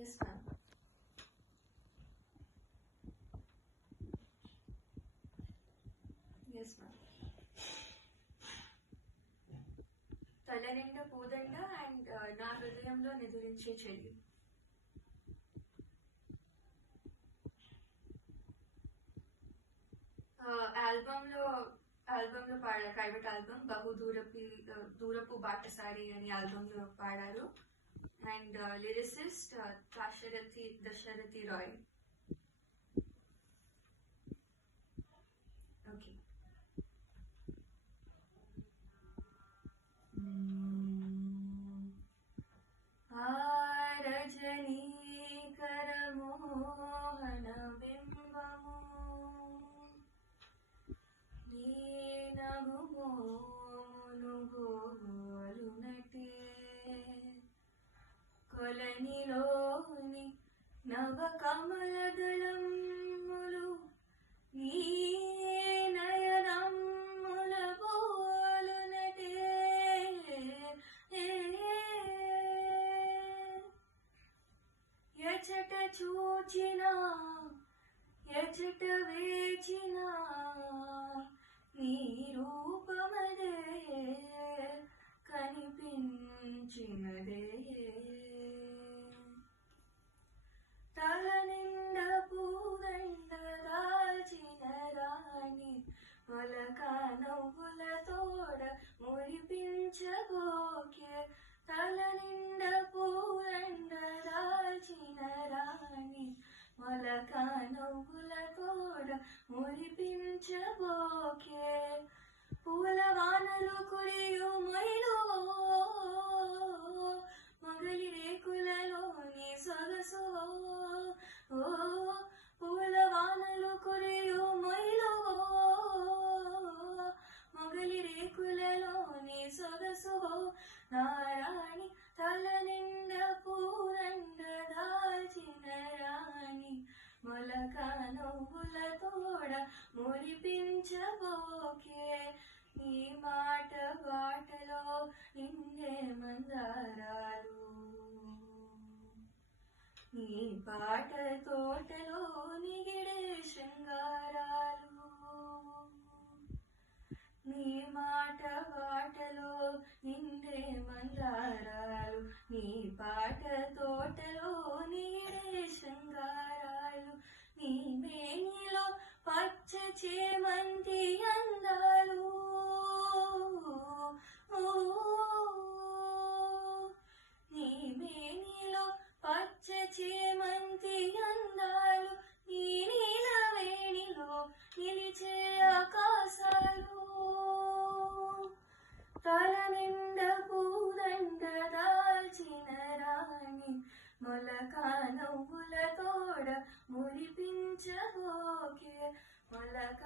Yes, ma'am. Yes, ma'am. తలనిండా పూదండ and నా హృదయంలో నిదురించే చెల్లి. ఆల్బమ్ లో పాడారు. ప్రైవేట్ ఆల్బమ్ బహు దూరపు బాటసారి అని ఆల్బమ్ లో పాడారు. అండ్ లిరిసిస్ట్ దశరథి రాయ్. ఓకే. రజనీకర మోహన బింబము నీనగుమోనుగోలునటే కొలనిలోని నవ కమలదళములు నీ నయనముల బోలునటే ఎచట చూచినా ఎచట వేచినా నీ రూపమదే కనిపించినదే తల నిండ పూదండ దాల్చిన రాణి మొలక నవ్వుల తోడ మురిపించబోకే తల నిండ పూదండ దాల్చిన రాణి మొలక నవ్వుల తోడ మురిపించబోకే పూల వానలు కురియు మైలు మొగలి రేకులలోని సొగసు ఓ పూల వానలు కురియు మైలు మొగలి రేకులలోని సొగసు నారాణి తల నిండ పూరండ దాల్చిన రాణి మొలక నవ్వుల తోడ మురిపించబోకే నీ మాట బాటలో నిన్నే మందారాలు నీ పాట తోటలో నిగిడే శృంగారాలు నీ మాట బాటలో నిండే మందారాలు నీ పాట తోటలో నిగిడే శృంగారాలు నీ మేనిలో పచ్చ చేమంతి అందాలు నీ మేనిలో పచ్చ చేమంతి అందాలు నీ నీలవేణిలో నిలిచే ఆకాశాలు తల నిండ పూదండ దాల్చిన రాణి మొలక నవ్వుల తోడ మురిపించబోకే మొలక